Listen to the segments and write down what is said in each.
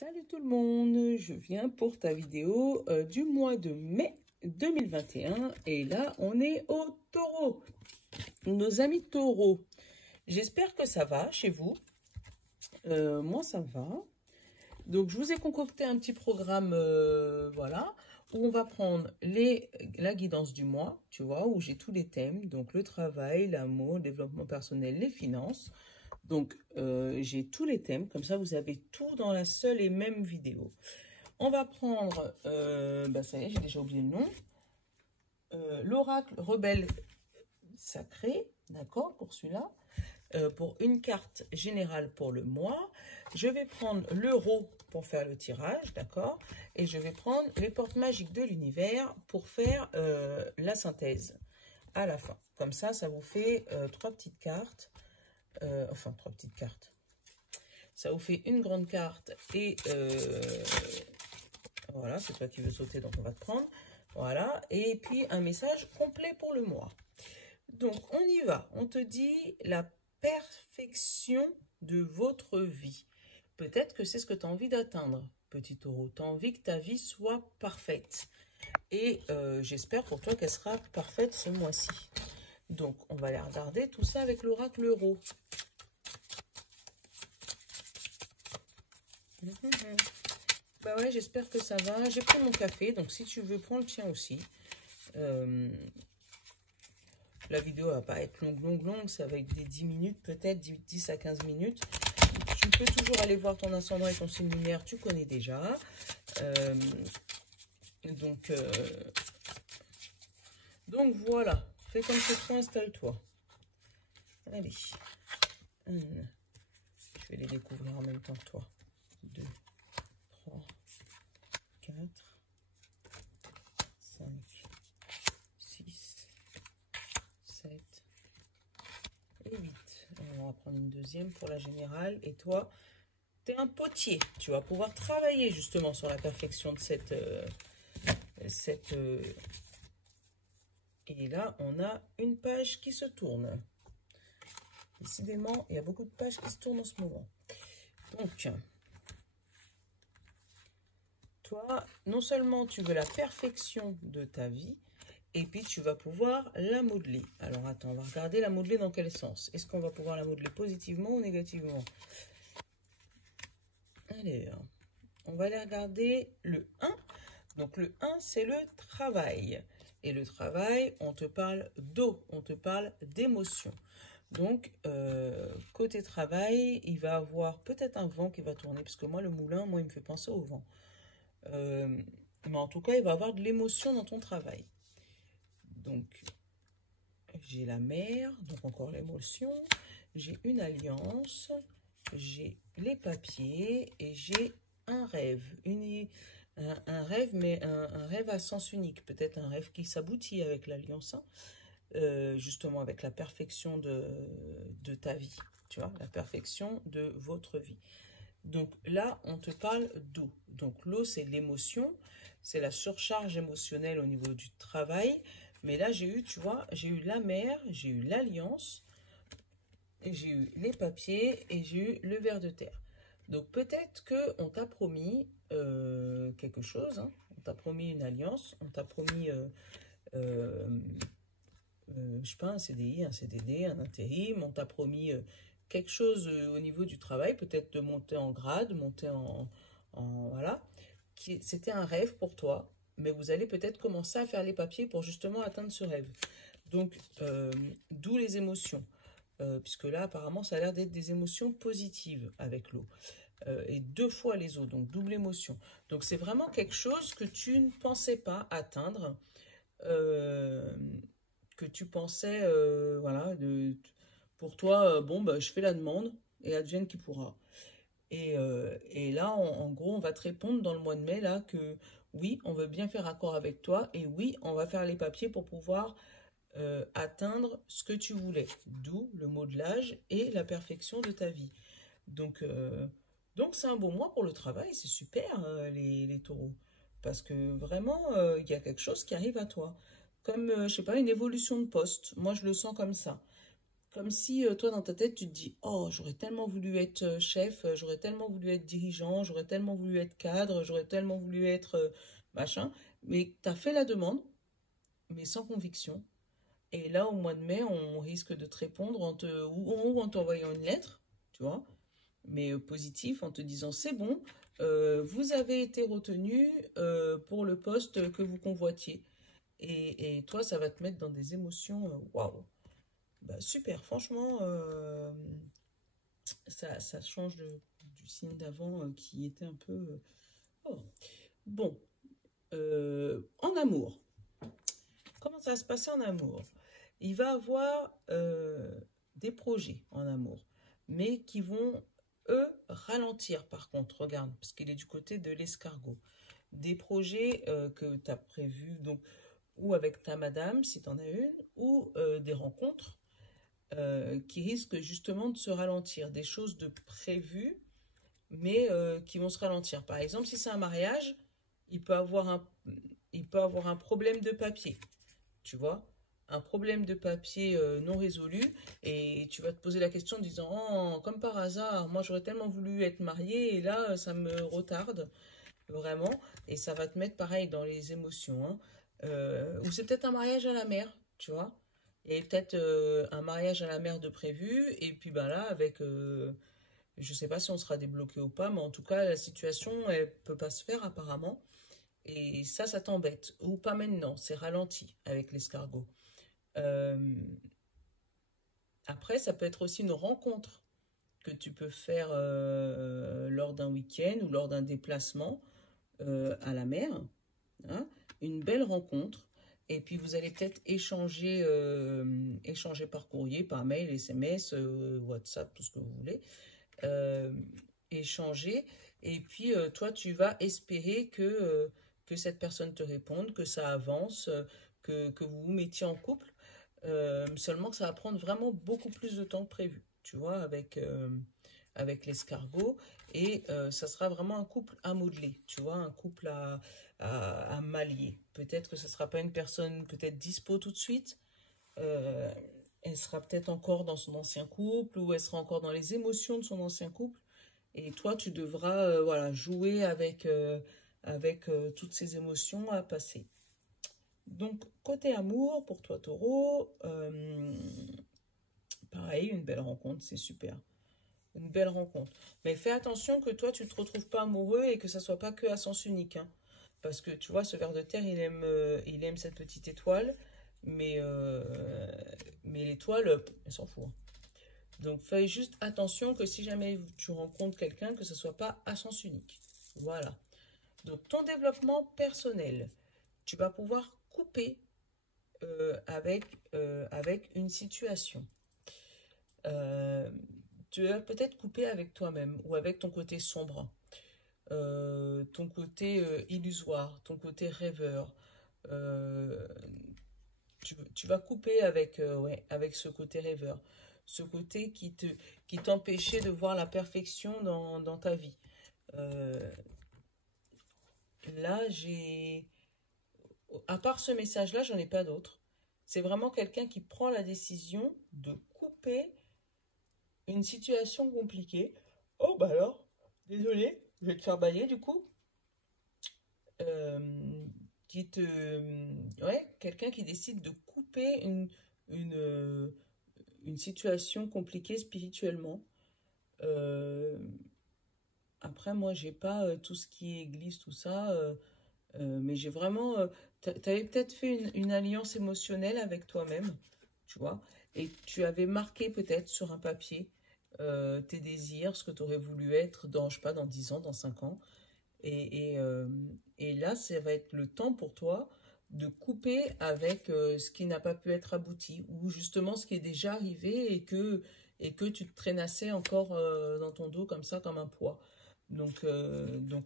Salut tout le monde, je viens pour ta vidéo du mois de mai 2021 et là on est au taureau, nos amis taureaux. J'espère que ça va chez vous, moi ça va. Donc je vous ai concocté un petit programme, voilà, où on va prendre la guidance du mois, tu vois, où j'ai tous les thèmes, donc le travail, l'amour, le développement personnel, les finances. Donc, j'ai tous les thèmes, comme ça vous avez tout dans la seule et même vidéo. On va prendre, ça y est, j'ai déjà oublié le nom, l'oracle rebelle sacré, d'accord, pour celui-là. Pour une carte générale pour le mois, je vais prendre l'euro pour faire le tirage, d'accord, et je vais prendre les portes magiques de l'univers pour faire la synthèse à la fin. Comme ça vous fait 3 petites cartes. Enfin, 3 petites cartes. Ça vous fait une grande carte et voilà, c'est toi qui veux sauter, donc on va te prendre. Voilà, et puis un message complet pour le mois. Donc, on y va. On te dit la perfection de votre vie. Peut-être que c'est ce que tu as envie d'atteindre, petit taureau. Tu as envie que ta vie soit parfaite. Et j'espère pour toi qu'elle sera parfaite ce mois-ci. Donc, on va aller regarder tout ça avec l'oracle euro. Bah ouais, j'espère que ça va. J'ai pris mon café, donc si tu veux, prends le tien aussi. La vidéo va pas être longue, ça va être des 10 minutes, peut-être 10 à 15 minutes. Tu peux toujours aller voir ton ascendant et ton signe lunaire, tu connais déjà. Donc voilà, fais comme c'est toi, installe-toi. Allez, je vais les découvrir en même temps que toi. 2, 3, 4, 5, 6, 7 et 8. On va prendre une deuxième pour la générale. Et toi, tu es un potier. Tu vas pouvoir travailler justement sur la perfection de cette... Et là, on a une page qui se tourne. Décidément, il y a beaucoup de pages qui se tournent en ce moment. Donc, toi, non seulement tu veux la perfection de ta vie, et puis tu vas pouvoir la modeler. Alors, attends, on va regarder la modeler dans quel sens. Est-ce qu'on va pouvoir la modeler positivement ou négativement? Allez, on va aller regarder le 1. Donc, le 1, c'est le travail. Et le travail, on te parle d'eau, on te parle d'émotion. Donc, côté travail, il va avoir peut-être un vent qui va tourner, parce que moi, le moulin, il me fait penser au vent. Mais en tout cas, il va avoir de l'émotion dans ton travail. Donc, j'ai la mer, donc encore l'émotion. J'ai une alliance, j'ai les papiers et j'ai un rêve. Un rêve, mais un rêve à sens unique. Peut-être un rêve qui s'aboutit avec l'alliance, justement avec la perfection de ta vie. Tu vois, la perfection de votre vie. Donc là, on te parle d'eau. Donc l'eau, c'est l'émotion, c'est la surcharge émotionnelle au niveau du travail. Mais là, j'ai eu, tu vois, j'ai eu la mer, j'ai eu l'alliance, et j'ai eu les papiers, et j'ai eu le ver de terre. Donc peut-être qu'on t'a promis quelque chose, hein. On t'a promis une alliance, on t'a promis, je sais pas, un CDI, un CDD, un intérim, on t'a promis quelque chose au niveau du travail, peut-être de monter en grade, monter voilà. C'était un rêve pour toi, mais vous allez peut-être commencer à faire les papiers pour justement atteindre ce rêve. Donc, d'où les émotions. Puisque là, apparemment, ça a l'air d'être des émotions positives avec l'eau. Et 2 fois les eaux, donc double émotion. Donc, c'est vraiment quelque chose que tu ne pensais pas atteindre, que tu pensais, voilà, pour toi, bon, bah, je fais la demande et advienne qui pourra. Et là, en gros, on va te répondre dans le mois de mai, là, que oui, on veut bien faire accord avec toi, et oui, on va faire les papiers pour pouvoir atteindre ce que tu voulais. D'où le modelage et la perfection de ta vie. Donc c'est un bon mois pour le travail, c'est super, les taureaux. Parce que vraiment, il y a quelque chose qui arrive à toi. Comme, je sais pas, une évolution de poste. Moi, je le sens comme ça. Comme si toi, dans ta tête, tu te dis, oh, j'aurais tellement voulu être chef, j'aurais tellement voulu être dirigeant, j'aurais tellement voulu être cadre, j'aurais tellement voulu être machin. Mais tu as fait la demande, mais sans conviction. Et là, au mois de mai, on risque de te répondre ou en t'envoyant une lettre, tu vois, mais positif, en te disant, c'est bon, vous avez été retenu pour le poste que vous convoitiez. Et toi, ça va te mettre dans des émotions, waouh. Bah, super, franchement, ça change du signe d'avant qui était un peu... oh. Bon, en amour. Comment ça va se passer en amour? Il va avoir des projets en amour, mais qui vont, eux, ralentir par contre. Regarde, parce qu'il est du côté de l'escargot. Des projets que tu as prévus, donc, ou avec ta madame, si tu en as une, ou des rencontres qui risquent justement de se ralentir. Des choses de prévues, mais qui vont se ralentir. Par exemple, si c'est un mariage, il peut avoir un problème de papier, tu vois, un problème de papier non résolu, et tu vas te poser la question en disant, oh, comme par hasard, moi j'aurais tellement voulu être mariée, et là, ça me retarde, vraiment, et ça va te mettre pareil dans les émotions, hein. Ou c'est peut-être un mariage à la mer, tu vois, et peut-être un mariage à la mer de prévu, et puis ben là, avec... je sais pas si on sera débloqué ou pas, mais en tout cas, la situation, elle peut pas se faire apparemment. Et ça t'embête. Ou pas maintenant, c'est ralenti avec l'escargot. Euh, Après, ça peut être aussi une rencontre que tu peux faire lors d'un week-end ou lors d'un déplacement à la mer, hein, une belle rencontre. Et puis vous allez peut-être échanger par courrier, par mail, SMS, WhatsApp, tout ce que vous voulez. euh, Échanger. Et puis, toi, tu vas espérer que cette personne te réponde, que ça avance, que vous vous mettiez en couple. Seulement que ça va prendre vraiment beaucoup plus de temps que prévu, tu vois, avec l'escargot. Et ça sera vraiment un couple à modeler, tu vois, un couple à mallier. Peut-être que ce ne sera pas une personne peut-être dispo tout de suite. Euh, Elle sera peut-être encore dans son ancien couple ou elle sera encore dans les émotions de son ancien couple. Et toi, tu devras voilà, jouer avec toutes ces émotions à passer. Donc, côté amour, pour toi, Taureau, pareil, une belle rencontre, c'est super. Une belle rencontre. Mais fais attention que toi, tu ne te retrouves pas amoureux et que ça soit pas que à sens unique, hein. Parce que tu vois, ce ver de terre, il aime cette petite étoile, mais l'étoile, elle s'en fout, hein. Donc, fais juste attention que si jamais tu rencontres quelqu'un, que ce ne soit pas à sens unique. Voilà. Donc, ton développement personnel, tu vas pouvoir couper avec une situation. Euh, Tu vas peut-être couper avec toi-même ou avec ton côté sombre, ton côté illusoire, ton côté rêveur. Euh, tu vas couper ouais, avec ce côté rêveur, ce côté qui t'empêchait de voir la perfection dans ta vie. Euh, Là, à part ce message-là, j'en ai pas d'autre. C'est vraiment quelqu'un qui prend la décision de couper une situation compliquée. Oh, bah alors, désolé, je vais te faire bailler du coup. Euh, Ouais, quelqu'un qui décide de couper une, euh, une situation compliquée spirituellement. Euh, Après, moi, j'ai pas tout ce qui est église, tout ça, mais j'ai vraiment. T'avais peut-être fait une alliance émotionnelle avec toi-même, tu vois, et tu avais marqué peut-être sur un papier tes désirs, ce que tu aurais voulu être dans, je sais pas, dans 10 ans, dans 5 ans. Et là, ça va être le temps pour toi de couper avec ce qui n'a pas pu être abouti, ou justement ce qui est déjà arrivé et que tu te traînassais encore dans ton dos comme ça, comme un poids. Donc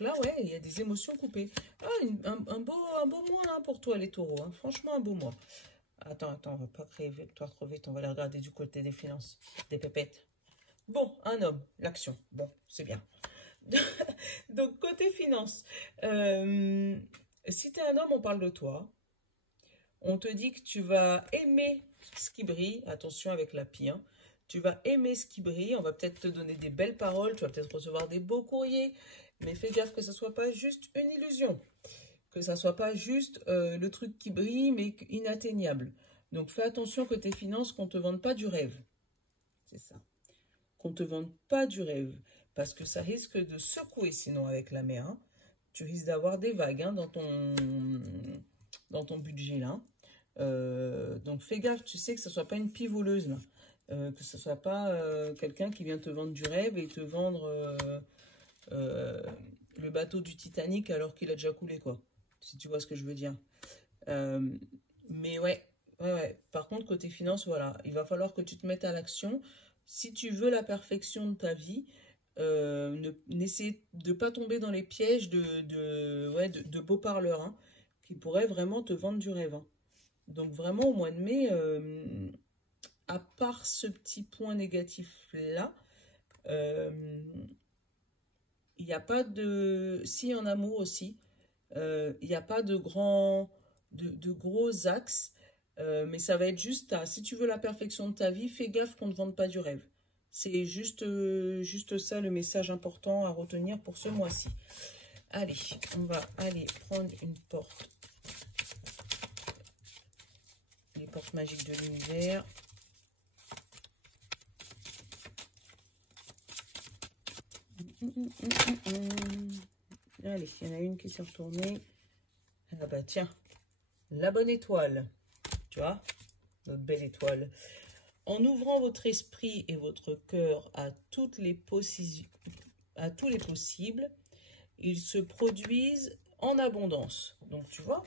là, ouais, il y a des émotions coupées. Ah, un beau mois hein, pour toi, les taureaux, hein. Franchement, un beau mois. Attends, on va pas crever, toi trop vite, on va les regarder du côté des finances, des pépettes. Bon, un homme, l'action. Bon, c'est bien. Donc, côté finance, si tu es un homme, on parle de toi. On te dit que tu vas aimer ce qui brille. Attention avec la pie, hein. Tu vas aimer ce qui brille. On va peut-être te donner des belles paroles. Tu vas peut-être recevoir des beaux courriers. Mais fais gaffe que ce ne soit pas juste une illusion. Que ça ne soit pas juste le truc qui brille, mais inatteignable. Donc, fais attention côté finances qu'on ne te vende pas du rêve. C'est ça. Qu'on ne te vende pas du rêve. Parce que ça risque de secouer sinon avec la mer. Hein. Tu risques d'avoir des vagues hein, dans ton budget là. Donc fais gaffe, tu sais que ce ne soit pas une pivoleuse là. Que ce ne soit pas quelqu'un qui vient te vendre du rêve et te vendre le bateau du Titanic alors qu'il a déjà coulé quoi. Si tu vois ce que je veux dire. Mais ouais. Par contre, côté finance, voilà, il va falloir que tu te mettes à l'action. Si tu veux la perfection de ta vie, n'essaie de ne pas tomber dans les pièges de beaux parleurs hein, qui pourraient vraiment te vendre du rêve. Hein. Donc vraiment, au mois de mai, à part ce petit point négatif-là, il n'y a pas de... Si, en amour aussi, il n'y a pas de gros axes. Mais ça va être juste, si tu veux la perfection de ta vie, fais gaffe qu'on ne te vende pas du rêve. C'est juste ça le message important à retenir pour ce mois-ci. Allez, on va aller prendre une porte. Les portes magiques de l'univers. Allez, il y en a une qui s'est retournée. Ah bah tiens, la bonne étoile. Tu vois, notre belle étoile. En ouvrant votre esprit et votre cœur à tous les possibles, ils se produisent en abondance. Donc, tu vois,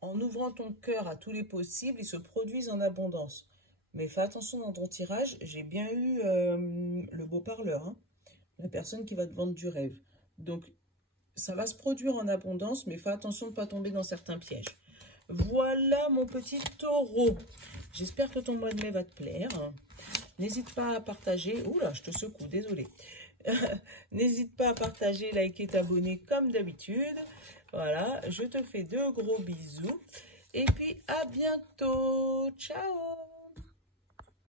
en ouvrant ton cœur à tous les possibles, ils se produisent en abondance. Mais fais attention dans ton tirage, j'ai bien eu le beau parleur, hein, la personne qui va te vendre du rêve. Donc, ça va se produire en abondance, mais fais attention de ne pas tomber dans certains pièges. Voilà mon petit taureau. J'espère que ton mois de mai va te plaire. N'hésite pas à partager. Oula, je te secoue, désolé. N'hésite pas à partager, liker, t'abonner comme d'habitude. Voilà, je te fais de gros bisous. Et puis à bientôt. Ciao.